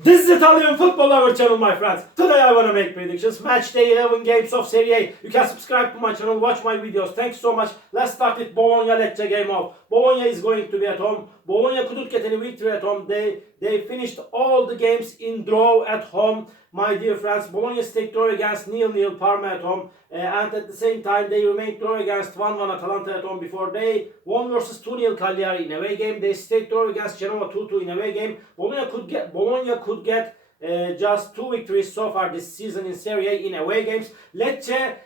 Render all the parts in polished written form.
This is Italian Football Lover channel, my friends. Today I want to make predictions. Match day 11 games of Serie. You can subscribe to my channel, watch my videos. Thanks so much. Let's start with Bologna-Lecce game off. Bologna is going to be at home. Bologna couldn't get any victory at home. They finished all the games in draw at home, my dear friends. Bologna stayed draw against 0-0 Parma at home. And at the same time, they remained draw against 1-1 Atalanta at home before they won versus 2-0 Cagliari in away game. They stayed draw against Genoa 2-2 in away game. Bologna could get just 2 victories so far this season in Serie in away games. Lecce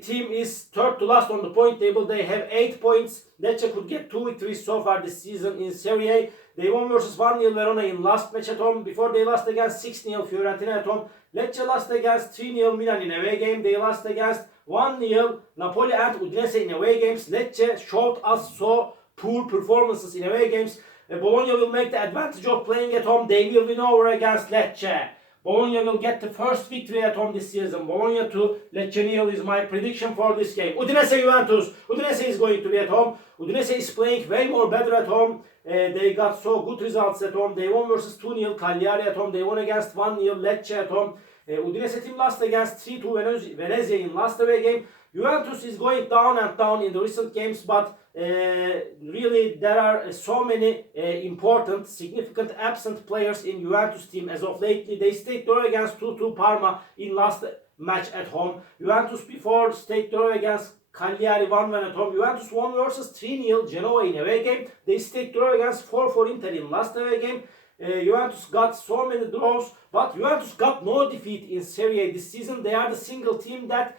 team is third to last on the point table. They have 8 points. Lecce could get 2 victories so far this season in Serie. They won versus 1-0 Verona in last match at home. Before they lost against 6-0 Fiorentina at home. Lecce lost against 3-0 Milan in away game. They lost against 1-0 Napoli and Udinese in away games. Lecce showed us so poor performances in away games. Bologna will make the advantage of playing at home. They will win over against Lecce. Bologna will get the first victory at home this season. Bologna to Lecce nil is my prediction for this game. Udinese Juventus. Udinese is going to be at home. Udinese is playing way more better at home. They got so good results at home. They won versus 2-0 Cagliari at home. They won against 1-0 Lecce at home. Udinese team lost against 3-2 Venezia in last away game. Juventus is going down and down in the recent games, but really there are so many important, significant absent players in Juventus team as of lately. They stayed draw against 2-2 Parma in last match at home. Juventus before stayed draw against Cagliari 1-1 at home. Juventus won versus 3-0 Genoa in away game. They stayed draw against 4-4 Inter in last away game. Juventus got so many draws, but Juventus got no defeat in Serie this season. They are the single team that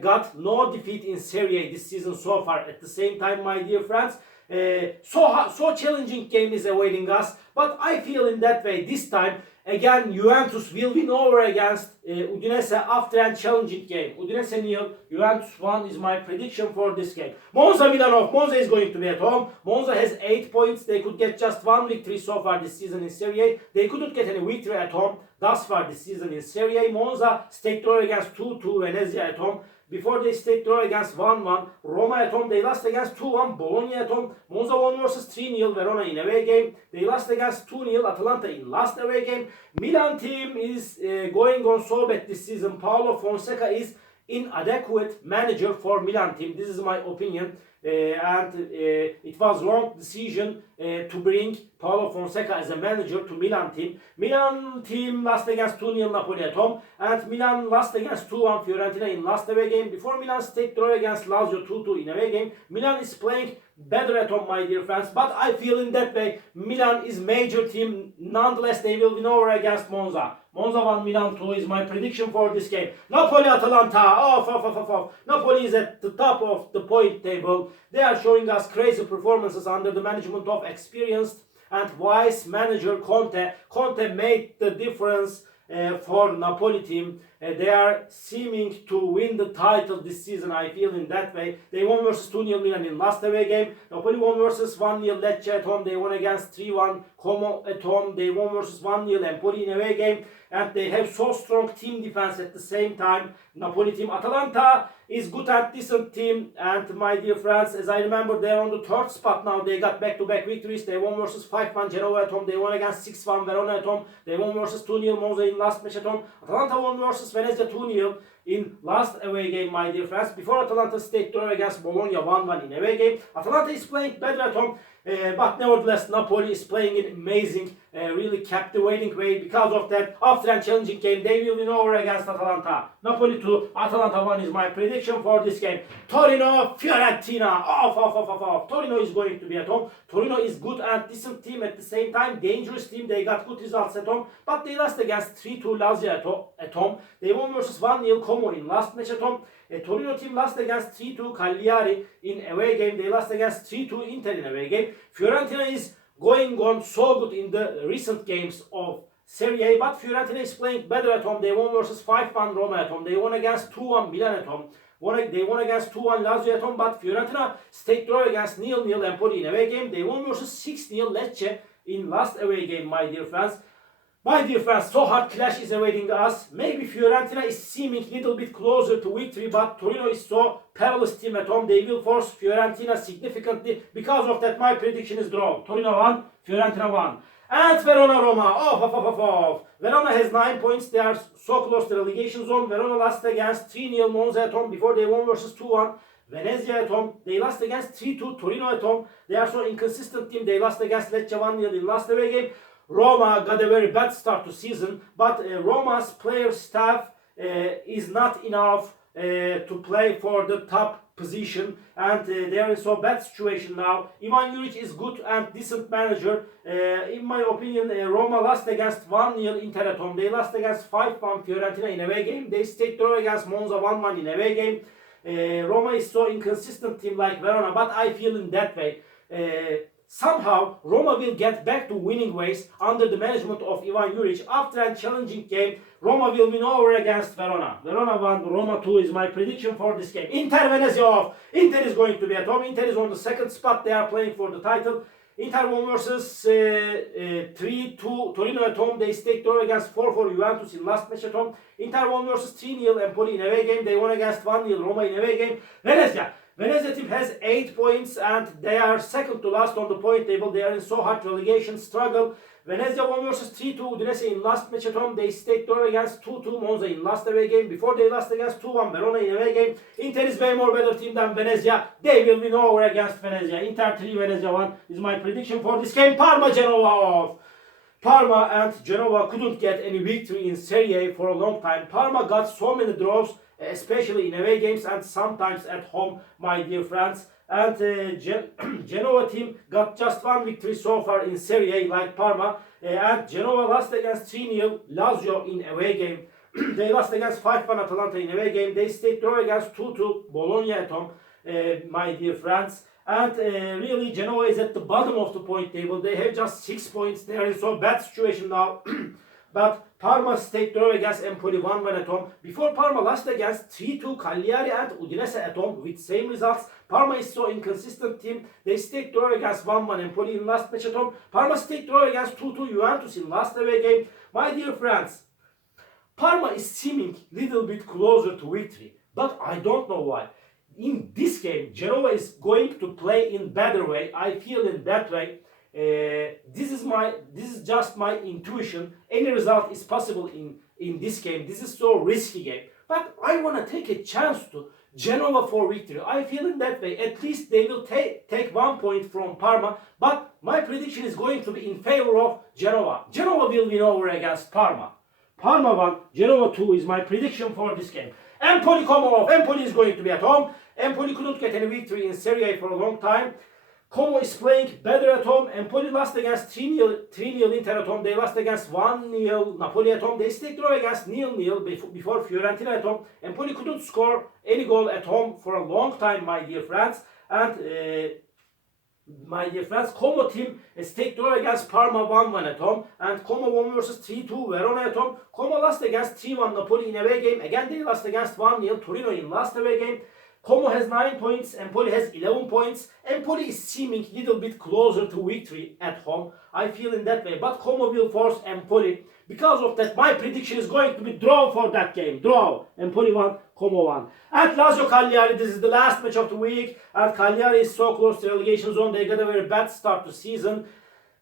got no defeat in Serie this season so far. At the same time, my dear friends, so challenging game is awaiting us. But I feel in that way this time again Juventus will win over against Udinese after a challenging game. Udinese nil, Juventus 1 is my prediction for this game. Monza Milan off. Monza is going to be at home. Monza has 8 points. They could get just 1 victory so far this season in Serie. They couldn't get any victory at home thus far this season in Serie. Monza stayed draw against 2-2 Venezia at home. Before they stayed draw against 1-1 Roma at home. They lost against 2-1 Bologna at home. Monza won versus 3-0 Verona in away game. They lost against 2-0 Atalanta in last away game. Milan team is going on so bad this season. Paulo Fonseca is inadequate manager for Milan team. This is my opinion. It was wrong decision to bring Paulo Fonseca as a manager to Milan team. Milan team lost against 2-0 Napoli at home, and Milan lost against 2-1 Fiorentina in last away game. Before Milan stayed draw against Lazio 2-2 in away game. Milan is playing better at home, my dear friends, but I feel in that way Milan is major team. Nonetheless, they will win over against Monza. Monza 1, Milan 2 is my prediction for this game. Napoli-Atalanta, off. Napoli is at the top of the point table. They are showing us crazy performances under the management of experienced and wise manager Conte. Conte made the difference for Napoli team. They are seeming to win the title this season. I feel in that way. They won versus 2-0 Milan in last away game. Napoli won versus 1-0 Lecce at home. They won against 3-1 Como at home. They won versus 1-0 Empoli in away game. And they have so strong team defense at the same time. Napoli team. Atalanta is good and decent team. And my dear friends, as I remember, they are on the third spot now. They got back-to-back victories. They won versus 5-1 Genoa at home. They won against 6-1 Verona at home. They won versus 2-0 Monza in last match at home. Atalanta won versus Venezia 2-0 in last away game, my dear friends. Before Atalanta stayed draw against Bologna 1-1 in away game. Atalanta is playing better at home. But nevertheless, Napoli is playing in amazing, really captivating way. Because of that, after a challenging game, they will win over against Atalanta. Napoli 2, Atalanta 1 is my prediction for this game. Torino, Fiorentina, off. Torino is going to be at home. Torino is good and decent team at the same time. Dangerous team. They got good results at home. But they lost against 3-2 Lazio at home. They won versus 1-0 Como in last match at home. Torino team lost against 3-2 Cagliari in away game. They lost against 3-2 Inter in away game. Fiorentina is going on so good in the recent games of Serie, but Fiorentina is playing better at home. They won versus 5-1 Roma at home. They won against 2-1 Milan at home. They won against 2-1 Lazio at home, but Fiorentina stayed draw against 0-0 Empoli in away game. They won versus 6-0 Lecce in last away game, my dear friends. My dear friends, so hard clash is awaiting us. Maybe Fiorentina is seeming a little bit closer to victory, but Torino is so perilous team at home. They will force Fiorentina significantly. Because of that, my prediction is draw. Torino 1, Fiorentina 1. And Verona Roma. Off. Verona has 9 points. They are so close to the relegation zone. Verona lost against 3-0 Monza at home before they won versus 2-1. Venezia at home. They lost against 3-2 Torino at home. They are so inconsistent team. They lost against Lecce 1-0 in last away game. Roma got a very bad start to season, but Roma's player staff is not enough to play for the top position, and they are in so bad situation now. Ivan Juric is good and decent manager. In my opinion, Roma lost against 1-0 Inter at home. They lost against 5-1 Fiorentina in away game. They stayed draw against Monza 1-1 in away game. Roma is so inconsistent team like Verona, but I feel in that way. Somehow Roma will get back to winning ways under the management of Ivan Juric. After a challenging game, Roma will win over against Verona. Verona 1, Roma 2 is my prediction for this game. Inter Venezia off. Inter is going to be at home. Inter is on the second spot. They are playing for the title. Inter won versus 3-2 Torino at home. They stayed draw against 4-4 Juventus in last match at home. Inter won versus 3-0 Empoli in away game. They won against 1-0 Roma in away game. Venezia team has 8 points and they are second to last on the point table. They are in so hard relegation struggle. Venezia won versus 3-2 Udinese in last match at home. They stayed draw against 2-2 Monza in last away game. Before they lost against 2-1 Verona in away game. Inter is way more better team than Venezia. They will win over against Venezia. Inter 3, Venezia 1 is my prediction for this game. Parma Genoa off. Parma and Genoa couldn't get any victory in Serie for a long time. Parma got so many draws, especially in away games and sometimes at home, my dear friends. And Genoa team got just one victory so far in Serie like Parma. And Genoa lost against 3-0 Lazio in away game. They lost against 5-1 Atalanta in away game. They stayed draw against 2-2 Bologna at home, my dear friends. And really Genoa is at the bottom of the point table. They have just 6 points. They are in so bad situation now. But Parma stayed draw against Empoli 1-1 at home. Before Parma lost against 3-2 Cagliari and Udinese at home with same results. Parma is so inconsistent team. They stayed draw against 1-1 Empoli in last match at home. Parma stayed draw against 2-2 Juventus in last away game. My dear friends, Parma is seeming little bit closer to victory. But I don't know why. In this game, Genoa is going to play in better way. I feel in that way. This is just my intuition. Any result is possible in this game. This is so risky game. But I want to take a chance to Genoa for victory. I feel in that way. At least they will take 1 point from Parma. But my prediction is going to be in favor of Genoa. Genoa will win over against Parma. Parma 1, Genoa 2 is my prediction for this game. Empoli come off. Empoli is going to be at home. Empoli couldn't get any victory in Serie for a long time. Como is playing better at home. Empoli lost against 3-0 Inter at home. They lost against 1-0 Napoli at home. They stayed draw against 0-0 before Fiorentina at home. Empoli couldn't score any goal at home for a long time, my dear friends. And my dear friends, Como team stayed draw against Parma 1-1 at home. And Como won versus 3-2 Verona at home. Como lost against 3-1 Napoli in away game. Again they lost against 1-0 Torino in last away game. Como has 9 points, Empoli has 11 points. Empoli is seeming a little bit closer to victory at home. I feel in that way. But Como will force Empoli. Because of that, my prediction is going to be draw for that game. Draw. Empoli 1, Como 1. And Lazio Cagliari, this is the last match of the week. And Cagliari is so close to relegation zone. They got a very bad start to season.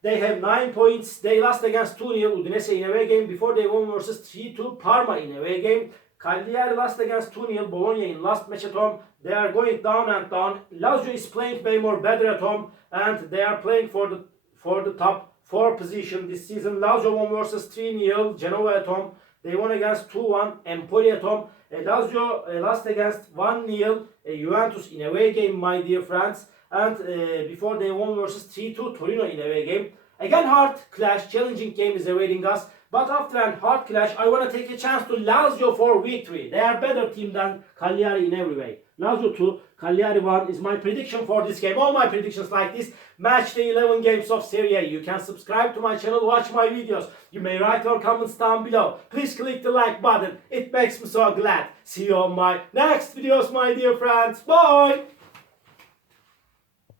They have 9 points. They lost against 2-0 Udinese in away game. Before they won versus 3-2 Parma in away game. Cagliari lost against 2-0 Bologna in last match at home. They are going down and down. Lazio is playing way more better at home, and they are playing for the top 4 position this season. Lazio won versus 3-0 Genoa at home. They won against 2-1 Empoli at home. Lazio lost against 1-0 Juventus in away game, my dear friends. And before they won versus 3-2 Torino in away game. Again hard clash, challenging game is awaiting us. But after a hard clash, I want to take a chance to Lazio for victory. They are better team than Cagliari in every way. Lazio 2, Cagliari 1 is my prediction for this game. All my predictions like this. Match the 11 games of Serie. You can subscribe to my channel, watch my videos. You may write your comments down below. Please click the like button. It makes me so glad. See you on my next videos, my dear friends. Bye!